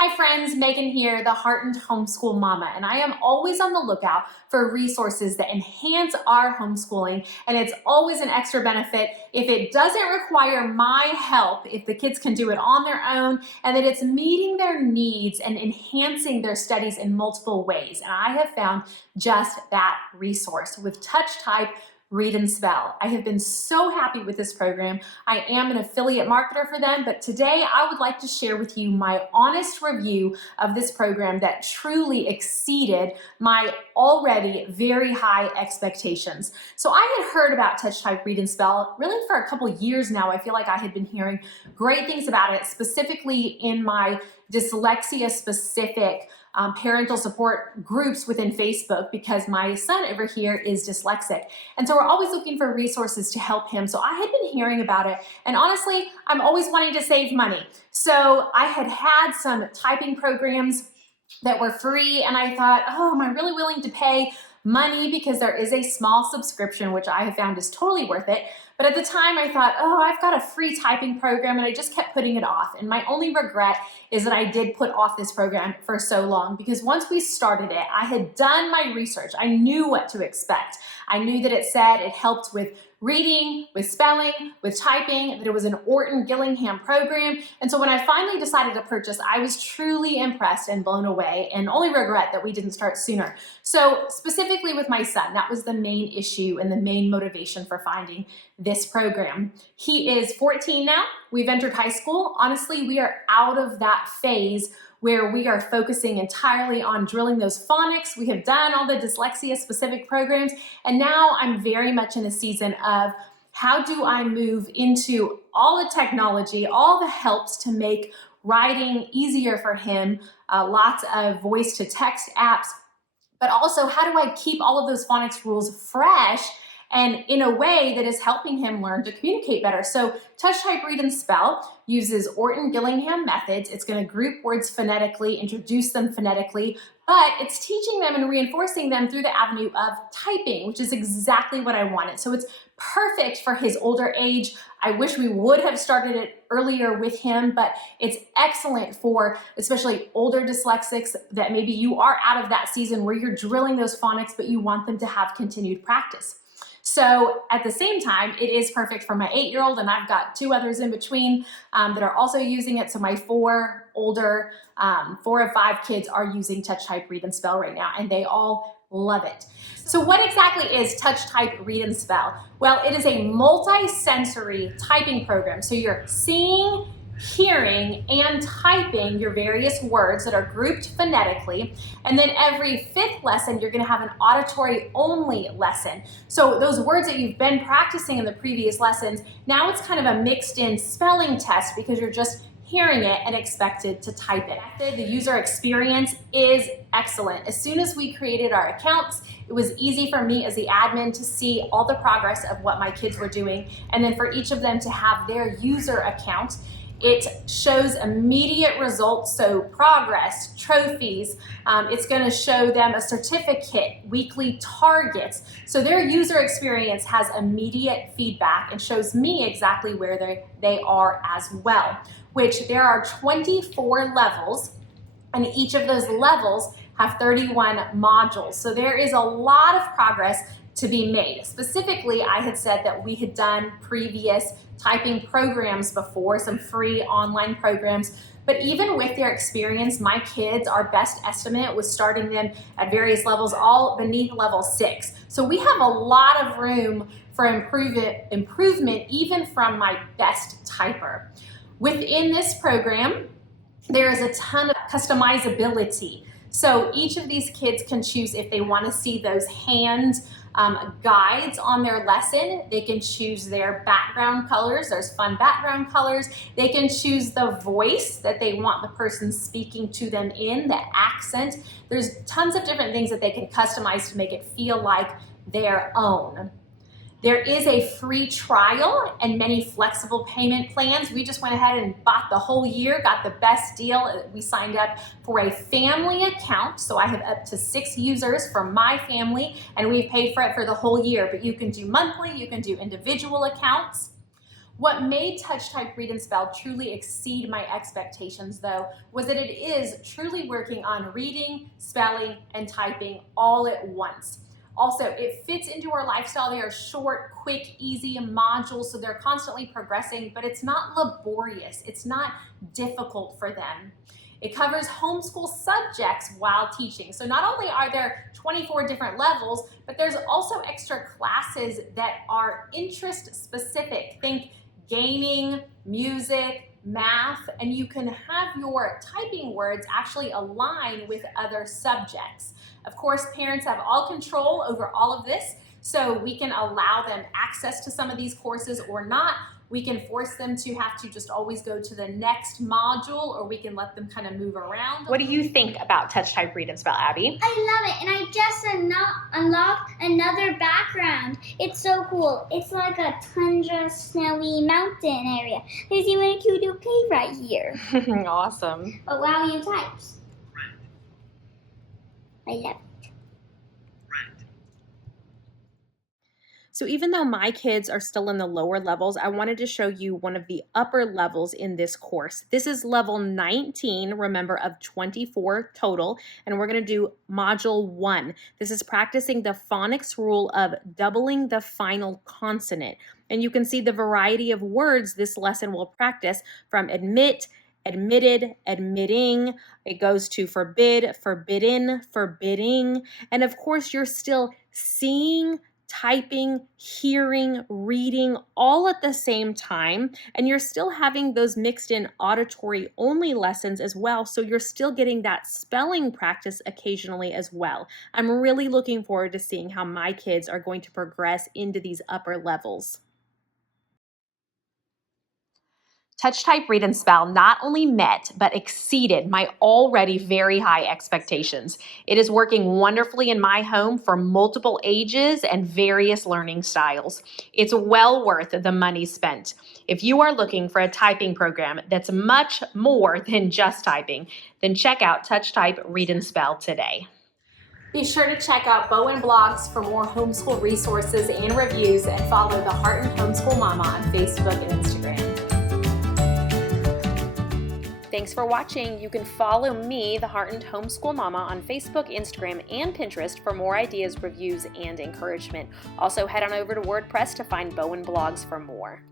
Hi friends, Megan here, the Heartened Homeschool Mama, and I am always on the lookout for resources that enhance our homeschooling, and it's always an extra benefit if it doesn't require my help, if the kids can do it on their own, and that it's meeting their needs and enhancing their studies in multiple ways. And I have found just that resource with Touch Type Read and Spell. I have been so happy with this program. I am an affiliate marketer for them, but today I would like to share with you my honest review of this program that truly exceeded my already very high expectations. So I had heard about Touch Type Read and Spell really for a couple years now. I feel like I had been hearing great things about it, specifically in my dyslexia-specific parental support groups within Facebook, because my son over here is dyslexic. And so we're always looking for resources to help him. So I had been hearing about it, and honestly, I'm always wanting to save money. So I had some typing programs that were free, and I thought, oh, am I really willing to pay money? Because there is a small subscription, which I have found is totally worth it. But at the time I thought, oh, I've got a free typing program, and I just kept putting it off. And my only regret is that I did put off this program for so long, because once we started it, I had done my research. I knew what to expect. I knew that it said it helped with reading, with spelling, with typing, that it was an Orton-Gillingham program. And so when I finally decided to purchase, I was truly impressed and blown away, and only regret that we didn't start sooner. So specifically with my son, that was the main issue and the main motivation for finding this program. He is 14 now. We've entered high school. Honestly, we are out of that phase where we are focusing entirely on drilling those phonics. We have done all the dyslexia-specific programs, and now I'm very much in a season of how do I move into all the technology, all the helps to make writing easier for him, lots of voice-to-text apps, but also how do I keep all of those phonics rules fresh and in a way that is helping him learn to communicate better. So Touch Type Read and Spell uses Orton-Gillingham methods. It's going to group words phonetically, introduce them phonetically, but it's teaching them and reinforcing them through the avenue of typing, which is exactly what I wanted. So it's perfect for his older age. I wish we would have started it earlier with him, but it's excellent for especially older dyslexics that maybe you are out of that season where you're drilling those phonics, but you want them to have continued practice. So at the same time, it is perfect for my 8-year-old, and I've got 2 others in between that are also using it. So my 4 of 5 kids are using Touch Type Read and Spell right now, and they all love it. So what exactly is Touch Type Read and Spell? Well, it is a multi-sensory typing program. So you're seeing, hearing, and typing your various words that are grouped phonetically. And then every 5th lesson, you're going to have an auditory only lesson. So those words that you've been practicing in the previous lessons, now it's kind of a mixed in spelling test because you're just hearing it and expected to type it. The user experience is excellent. As soon as we created our accounts, it was easy for me as the admin to see all the progress of what my kids were doing, and then for each of them to have their user account. It shows immediate results, so progress, trophies. It's going to show them a certificate, weekly targets. So their user experience has immediate feedback and shows me exactly where they are as well, which there are 24 levels, and each of those levels have 31 modules. So there is a lot of progress to be made. Specifically, I had said that we had done previous typing programs before, some free online programs, but even with their experience, my kids, our best estimate was starting them at various levels, all beneath level 6. So we have a lot of room for improvement, even from my best typer. Within this program, there is a ton of customizability. So each of these kids can choose if they want to see those hand guides on their lesson. They can choose their background colors. There's fun background colors. They can choose the voice that they want the person speaking to them in, the accent. There's tons of different things that they can customize to make it feel like their own. There is a free trial and many flexible payment plans. We just went ahead and bought the whole year, got the best deal. We signed up for a family account, so I have up to 6 users for my family, and we've paid for it for the whole year, but you can do monthly, you can do individual accounts. What made Touch Type Read and Spell truly exceed my expectations, though, was that it is truly working on reading, spelling, and typing all at once. Also, it fits into our lifestyle. They are short, quick, easy modules, so they're constantly progressing, but it's not laborious. It's not difficult for them. It covers homeschool subjects while teaching. So not only are there 24 different levels, but there's also extra classes that are interest specific. Think gaming, music, math, and you can have your typing words actually align with other subjects. Of course, parents have all control over all of this, so we can allow them access to some of these courses or not. We can force them to have to just always go to the next module, or we can let them kind of move around. What do you think about Touch Type Read and Spell, Abby? I love it, and I just unlocked another background. It's so cool. It's like a tundra, snowy mountain area. There's even a cute little cave right here. Awesome. But wow, you types. I love it. So even though my kids are still in the lower levels, I wanted to show you one of the upper levels in this course. This is level 19, remember, of 24 total, and we're going to do module 1. This is practicing the phonics rule of doubling the final consonant. And you can see the variety of words this lesson will practice, from admit, admitted, admitting. It goes to forbid, forbidden, forbidding. And of course, you're still seeing, typing, hearing, reading, all at the same time, and you're still having those mixed in auditory only lessons as well, so you're still getting that spelling practice occasionally as well. I'm really looking forward to seeing how my kids are going to progress into these upper levels. Touch Type Read and Spell not only met, but exceeded my already very high expectations. It is working wonderfully in my home for multiple ages and various learning styles. It's well worth the money spent. If you are looking for a typing program that's much more than just typing, then check out Touch Type Read and Spell today. Be sure to check out Bowen Blogs for more homeschool resources and reviews, and follow the Heart and Homeschool Mama on Facebook and Instagram. Thanks for watching. You can follow me, the Heart and Homeschool Mama, on Facebook, Instagram, and Pinterest for more ideas, reviews, and encouragement. Also, head on over to WordPress to find Bowen Blogs for more.